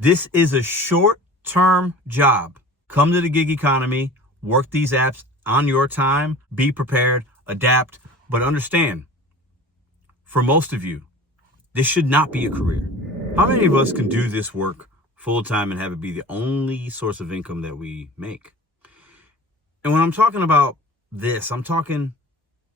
This is a short-term job. Come to the gig economy, work these apps on your time, be prepared, adapt, but understand, for most of you, this should not be a career. How many of us can do this work full-time and have it be the only source of income that we make? And when I'm talking about this, I'm talking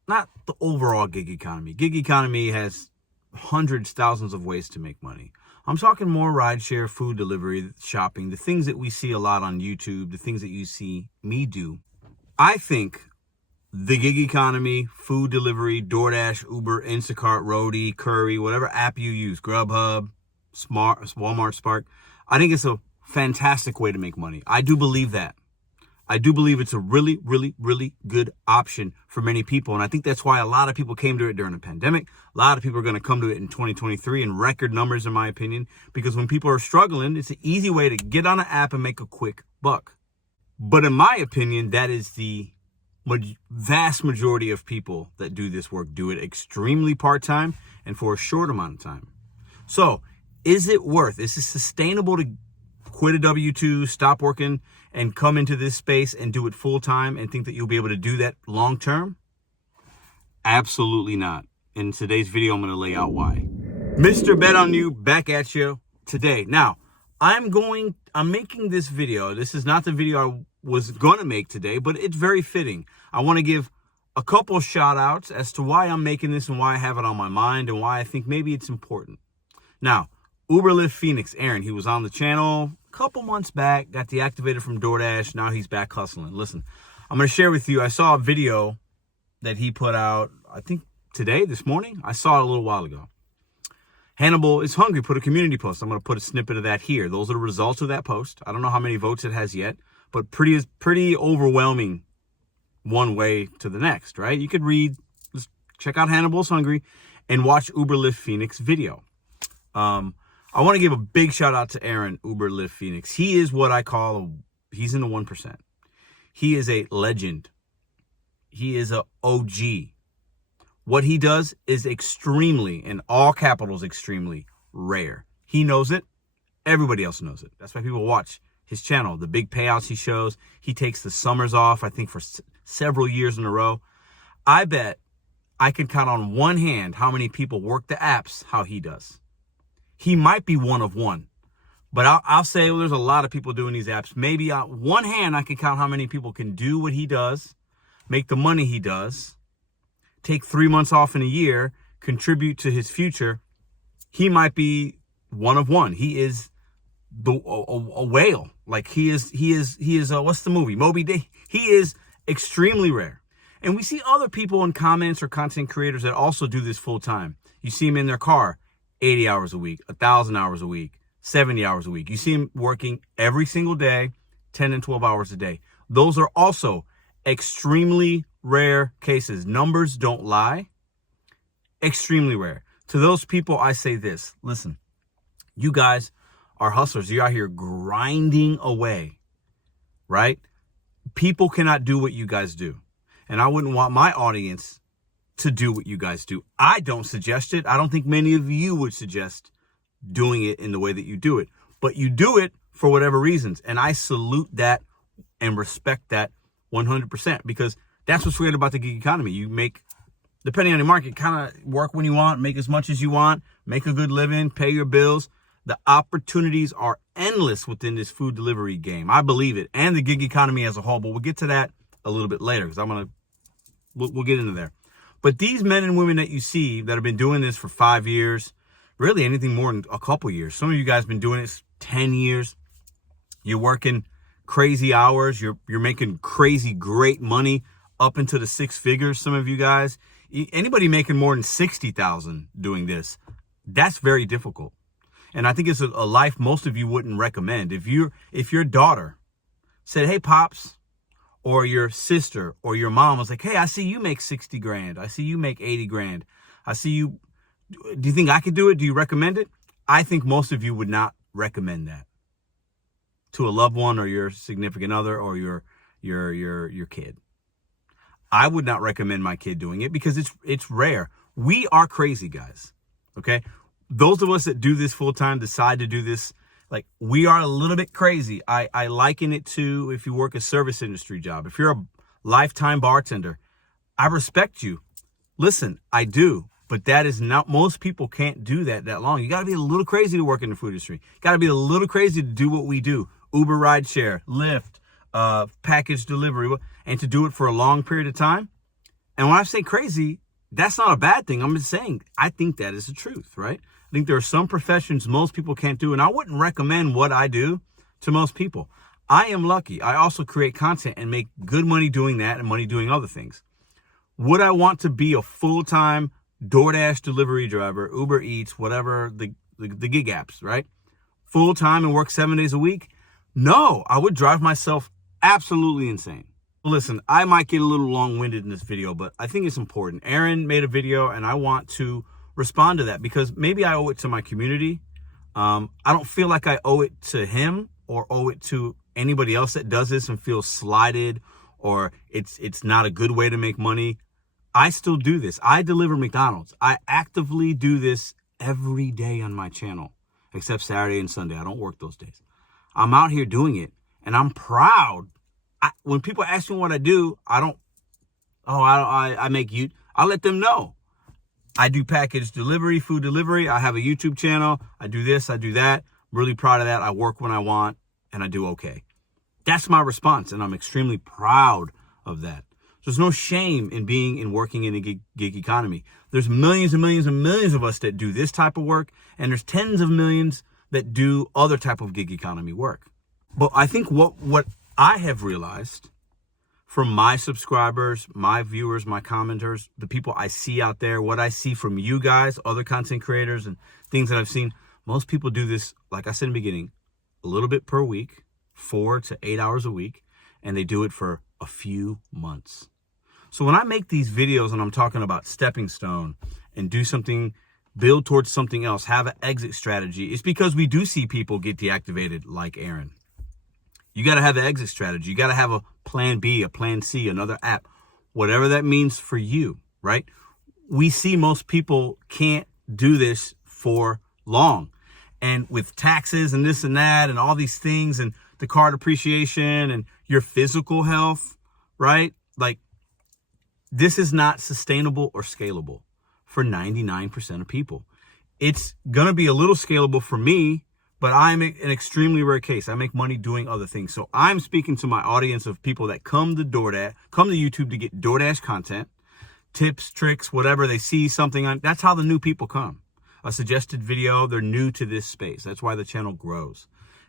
not the overall gig economy. Gig economy has hundreds, thousands of ways to make money. I'm talking more rideshare, food delivery, shopping, the things that we see a lot on YouTube, the things that you see me do. I think the gig economy, food delivery, DoorDash, Uber, Instacart, Roadie, Curry, whatever app you use, Grubhub, Walmart, Spark, I think it's a fantastic way to make money. I do believe that. I do believe it's a really, really, really good option for many people. And I think that's why a lot of people came to it during the pandemic. A lot of people are going to come to it in 2023 in record numbers, in my opinion, because when people are struggling, it's an easy way to get on an app and make a quick buck. But in my opinion, that is the vast majority of people that do this work do it extremely part-time and for a short amount of time. So is it sustainable to quit a W-2, stop working, and come into this space and do it full-time and think that you'll be able to do that long-term? Absolutely not. In today's video, I'm going to lay out why. Mr.BetonYou back at you today. Now, I'm making this video. This is not the video I was going to make today, but it's very fitting. I want to give a couple shout outs as to why I'm making this and why I have it on my mind and why I think maybe it's important. Now, Uber Lyft Phoenix, Aaron, he was on the channel a couple months back, got deactivated from DoorDash. Now he's back hustling. Listen, I'm going to share with you. I saw a video that he put out, I think this morning. I saw it a little while ago. Hannibal is hungry, put a community post. I'm going to put a snippet of that here. Those are the results of that post. I don't know how many votes it has yet, but pretty overwhelming one way to the next, right? You could just check out Hannibal's Hungry and watch Uber Lyft Phoenix video. I want to give a big shout out to Aaron, Uber Lyft Phoenix. He is what I call, he's in the 1%. He is a legend. He is a OG. What he does is extremely, in all capitals, extremely rare. He knows it. Everybody else knows it. That's why people watch his channel. The big payouts he shows. He takes the summers off, I think, for several years in a row. I bet I could count on one hand how many people work the apps how he does. He might be one of one. But I'll say, well, there's a lot of people doing these apps. Maybe on one hand, I can count how many people can do what he does, make the money he does, take 3 months off in a year, contribute to his future. He might be one of one. He is a whale. Like he is, what's the movie? Moby Dick. He is extremely rare. And we see other people in comments or content creators that also do this full time. You see them in their car, 80 hours a week, 1,000 hours a week, 70 hours a week. You see them working every single day, 10 and 12 hours a day. Those are also extremely rare cases. Numbers don't lie. Extremely rare. To those people, I say this. Listen, you guys are hustlers. You're out here grinding away, right? People cannot do what you guys do. And I wouldn't want my audience to do what you guys do. I don't suggest it. I don't think many of you would suggest doing it in the way that you do it. But you do it for whatever reasons. And I salute that and respect that 100% because that's what's weird about the gig economy. You make, depending on the market, kind of work when you want, make as much as you want, make a good living, pay your bills. The opportunities are endless within this food delivery game. I believe it. And the gig economy as a whole. But we'll get to that a little bit later because we'll get into there. But these men and women that you see that have been doing this for 5 years, really anything more than a couple years. Some of you guys have been doing this 10 years. You're working crazy hours. You're making crazy great money up into the 6 figures. Some of you guys, anybody making more than 60,000 doing this, that's very difficult. And I think it's a life most of you wouldn't recommend. If your daughter said, "Hey, Pops," or your sister or your mom was like, "Hey, I see you make 60 grand. I see you make 80 grand. I see you. Do you think I could do it? Do you recommend it?" I think most of you would not recommend that to a loved one or your significant other or your kid. I would not recommend my kid doing it because it's rare. We are crazy, guys. Okay? Those of us that do this full time decide to do this Like, we are a little bit crazy. I liken it to if you work a service industry job. If you're a lifetime bartender, I respect you. Listen, I do. But that is not, most people can't do that long. You got to be a little crazy to work in the food industry. Got to be a little crazy to do what we do. Uber, rideshare, Lyft, package delivery, and to do it for a long period of time. And when I say crazy, that's not a bad thing. I'm just saying, I think that is the truth, right? I think there are some professions most people can't do, and I wouldn't recommend what I do to most people. I am lucky. I also create content and make good money doing that and money doing other things. Would I want to be a full-time DoorDash delivery driver, Uber Eats, whatever, the gig apps, right? Full-time and work 7 days a week? No, I would drive myself absolutely insane. Listen, I might get a little long-winded in this video, but I think it's important. Aaron made a video, and I want to respond to that because maybe I owe it to my community. I don't feel like I owe it to him or owe it to anybody else that does this and feels slighted or it's not a good way to make money. I still do this. I deliver McDonald's. I actively do this every day on my channel, except Saturday and Sunday. I don't work those days. I'm out here doing it, and I'm proud. When people ask me what I do, I let them know. I do package delivery, food delivery. I have a YouTube channel. I do this, I do that. I'm really proud of that. I work when I want, and I do okay. That's my response, and I'm extremely proud of that. There's no shame in being and working in a gig economy. There's millions and millions and millions of us that do this type of work, and there's tens of millions that do other type of gig economy work. But I think what I have realized from my subscribers, my viewers, my commenters, the people I see out there, what I see from you guys, other content creators and things that I've seen, most people do this, like I said in the beginning, a little bit per week, 4 to 8 hours a week, and they do it for a few months. So when I make these videos and I'm talking about stepping stone and do something, build towards something else, have an exit strategy, it's because we do see people get deactivated like Aaron. You got to have an exit strategy. You got to have a plan B, a plan C, another app, whatever that means for you, right? We see most people can't do this for long. And with taxes and this and that and all these things and the car depreciation and your physical health, right? Like, this is not sustainable or scalable for 99% of people. It's going to be a little scalable for me, but I'm an extremely rare case. I make money doing other things. So I'm speaking to my audience of people that come to YouTube to get DoorDash content, tips, tricks, whatever they see something on. That's how the new people come. A suggested video, they're new to this space. That's why the channel grows.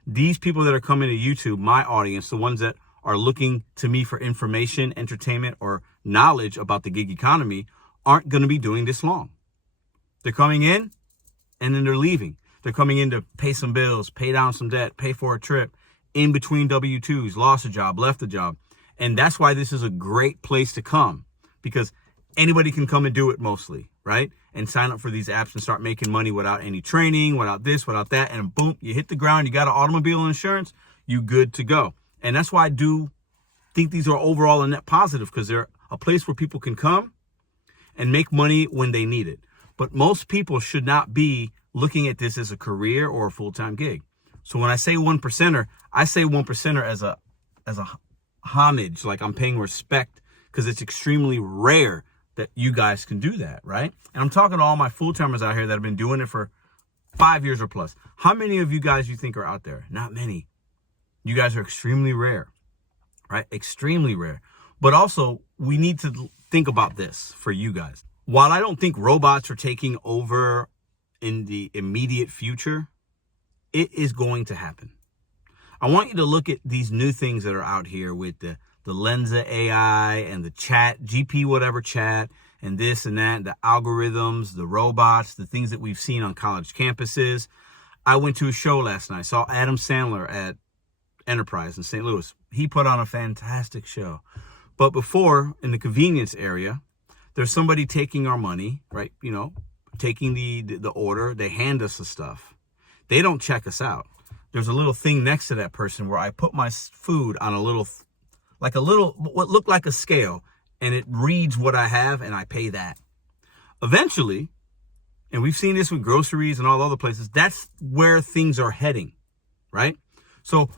These people that are coming to YouTube, my audience, the ones that are looking to me for information, entertainment, or knowledge about the gig economy, aren't going to be doing this long. They're coming in and then they're leaving. They're coming in to pay some bills, pay down some debt, pay for a trip, in between W-2s, lost a job, left a job. And that's why this is a great place to come, because anybody can come and do it mostly, right? And sign up for these apps and start making money without any training, without this, without that. And boom, you hit the ground, you got an automobile insurance, you good to go. And that's why I do think these are overall a net positive, because they're a place where people can come and make money when they need it. But most people should not be looking at this as a career or a full-time gig. So when I say 1%er, I say 1%er as a homage, like I'm paying respect, because it's extremely rare that you guys can do that, right? And I'm talking to all my full-timers out here that have been doing it for 5 years or plus. How many of you guys you think are out there? Not many. You guys are extremely rare, right? Extremely rare. But also, we need to think about this for you guys. While I don't think robots are taking over in the immediate future, it is going to happen. I want you to look at these new things that are out here with the Lenza AI and the chat, GP whatever chat, and this and that, the algorithms, the robots, the things that we've seen on college campuses. I went to a show last night, saw Adam Sandler at Enterprise in St. Louis. He put on a fantastic show. But before, in the convenience area, there's somebody taking our money, right? You know, taking the order. They hand us the stuff. They don't check us out. There's a little thing next to that person where I put my food on what looked like a scale, and it reads what I have, and I pay that. Eventually, and we've seen this with groceries and all other places, that's where things are heading. right? So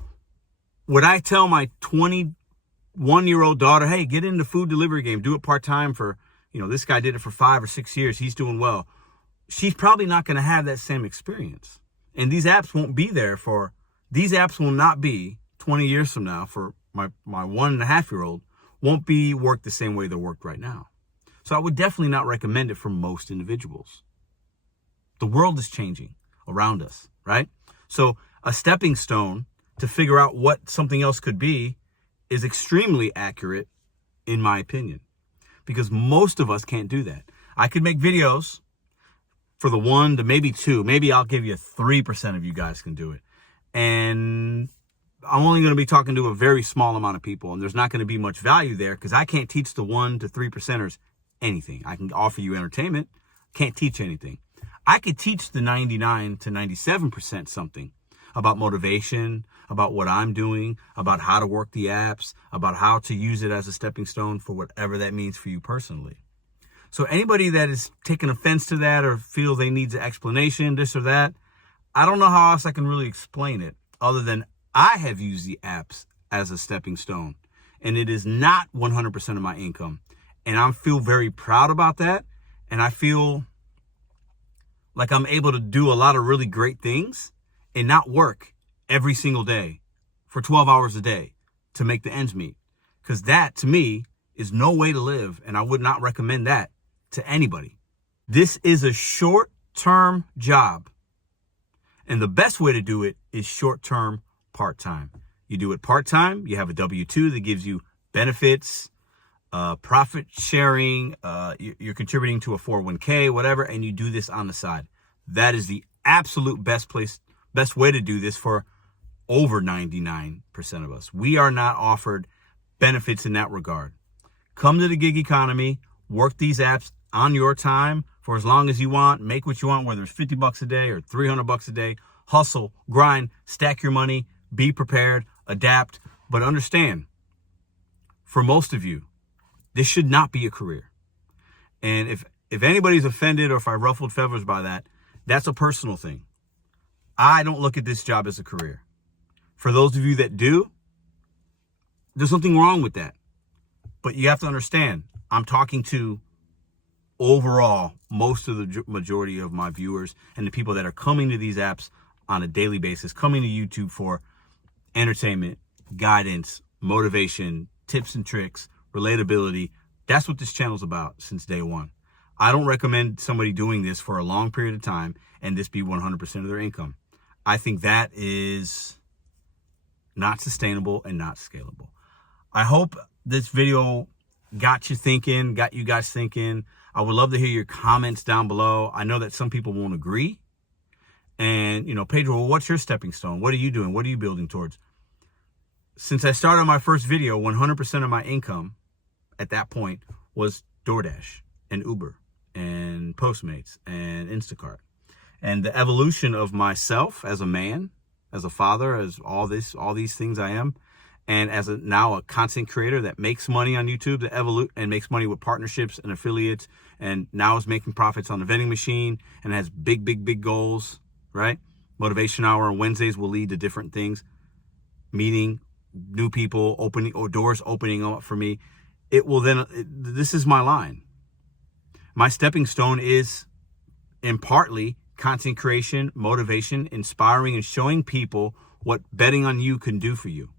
would I tell my 21-year-old daughter, hey, get into the food delivery game, do it part-time for, this guy did it for 5 or 6 years, he's doing well. She's probably not going to have that same experience. And these apps will not be 20 years from now for my 1.5-year-old won't be worked the same way they're worked right now. So I would definitely not recommend it for most individuals. The world is changing around us, right? So a stepping stone to figure out what something else could be is extremely accurate, in my opinion, because most of us can't do that. I could make videos for the 1 to maybe 2. Maybe I'll give you 3% of you guys can do it. And I'm only going to be talking to a very small amount of people, and there's not going to be much value there because I can't teach the 1 to 3%ers anything. I can offer you entertainment, can't teach anything. I could teach the 99 to 97% something about motivation, about what I'm doing, about how to work the apps, about how to use it as a stepping stone for whatever that means for you personally. So anybody that is taking offense to that or feel they need an explanation, this or that, I don't know how else I can really explain it other than I have used the apps as a stepping stone, and it is not 100% of my income. And I feel very proud about that. And I feel like I'm able to do a lot of really great things and not work every single day for 12 hours a day to make the ends meet. Because that, to me, is no way to live. And I would not recommend that to anybody. This is a short-term job. And the best way to do it is short-term, part-time. You do it part-time, you have a W-2 that gives you benefits, profit sharing, you're contributing to a 401k, whatever, and you do this on the side. That is the absolute best way to do this for over 99% of us. We are not offered benefits in that regard. Come to the gig economy, work these apps on your time for as long as you want, make what you want, whether it's $50 a day or $300 a day. Hustle, grind, stack your money, be prepared, adapt, but understand, for most of you, this should not be a career. And if anybody's offended or if I ruffled feathers by that, that's a personal thing. I don't look at this job as a career. For those of you that do, there's something wrong with that. But you have to understand, I'm talking to overall most of the majority of my viewers and the people that are coming to these apps on a daily basis, coming to YouTube for entertainment, guidance, motivation, tips and tricks, relatability. That's what this channel is about since day one. I don't recommend somebody doing this for a long period of time and this be 100% of their income. I think that is not sustainable and not scalable. I hope this video got you guys thinking. I would love to hear your comments down below. I know that some people won't agree. And, Pedro, well, what's your stepping stone? What are you doing? What are you building towards? Since I started my first video, 100% of my income at that point was DoorDash and Uber and Postmates and Instacart. And the evolution of myself as a man, as a father, as all these things I am, and as now a content creator that makes money on YouTube, and makes money with partnerships and affiliates, and now is making profits on the vending machine and has big goals, right? Motivation Hour on Wednesdays will lead to different things, meeting new people, opening or doors opening up for me. This is my line. My stepping stone is in partly content creation, motivation, inspiring, and showing people what betting on you can do for you.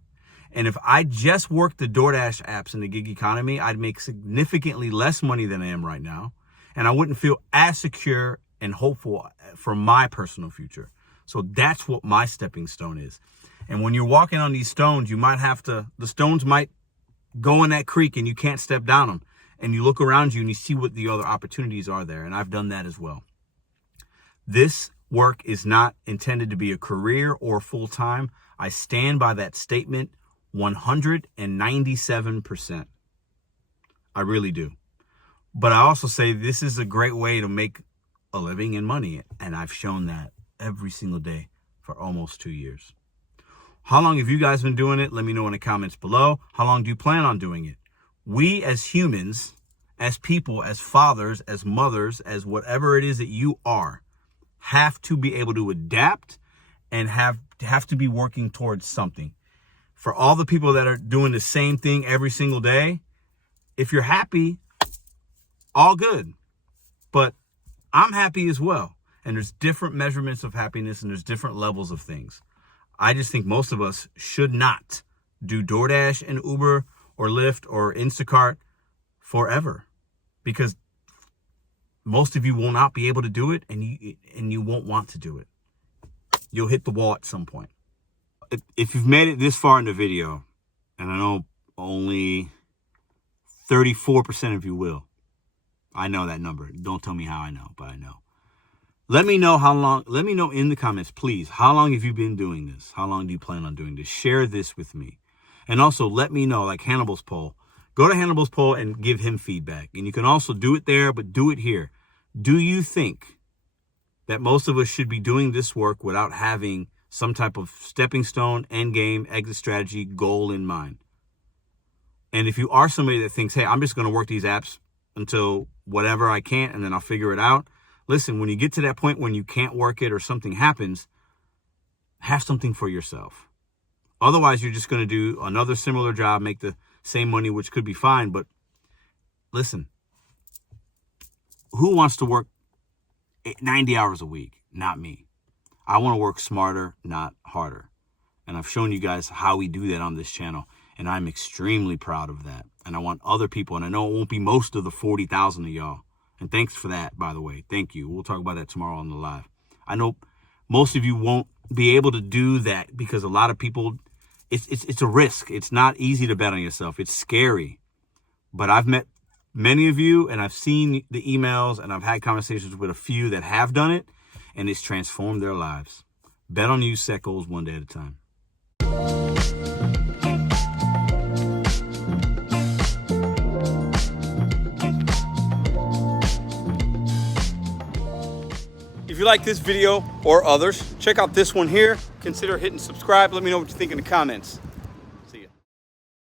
And if I just worked the DoorDash apps in the gig economy, I'd make significantly less money than I am right now. And I wouldn't feel as secure and hopeful for my personal future. So that's what my stepping stone is. And when you're walking on these stones, the stones might go in that creek and you can't step down them. And you look around you and you see what the other opportunities are there. And I've done that as well. This work is not intended to be a career or full-time. I stand by that statement 197%. I really do. But I also say this is a great way to make a living and money. And I've shown that every single day for almost 2 years. How long have you guys been doing it? Let me know in the comments below. How long do you plan on doing it? We as humans, as people, as fathers, as mothers, as whatever it is that you are, have to be able to adapt and have to be working towards something. For all the people that are doing the same thing every single day, if you're happy, all good. But I'm happy as well. And there's different measurements of happiness and there's different levels of things. I just think most of us should not do DoorDash and Uber or Lyft or Instacart forever, because most of you will not be able to do it, and you won't want to do it. You'll hit the wall at some point. If you've made it this far in the video, and I know only 34% of you will. I know that number. Don't tell me how I know, but I know. Let me know how long. Let me know in the comments, please. How long have you been doing this? How long do you plan on doing this? Share this with me. And also let me know, like Hannibal's poll. Go to Hannibal's poll and give him feedback. And you can also do it there, but do it here. Do you think that most of us should be doing this work without having some type of stepping stone, end game, exit strategy, goal in mind? And if you are somebody that thinks, hey, I'm just going to work these apps until whatever I can't, and then I'll figure it out. Listen, when you get to that point when you can't work it or something happens, have something for yourself. Otherwise, you're just going to do another similar job, make the same money, which could be fine. But listen, who wants to work 90 hours a week? Not me. I want to work smarter, not harder. And I've shown you guys how we do that on this channel. And I'm extremely proud of that. And I want other people, and I know it won't be most of the 40,000 of y'all. And thanks for that, by the way. Thank you. We'll talk about that tomorrow on the live. I know most of you won't be able to do that because a lot of people, it's a risk. It's not easy to bet on yourself. It's scary. But I've met many of you, and I've seen the emails, and I've had conversations with a few that have done it, and it's transformed their lives. Bet on you, set goals one day at a time. If you like this video or others, check out this one here. Consider hitting subscribe. Let me know what you think in the comments.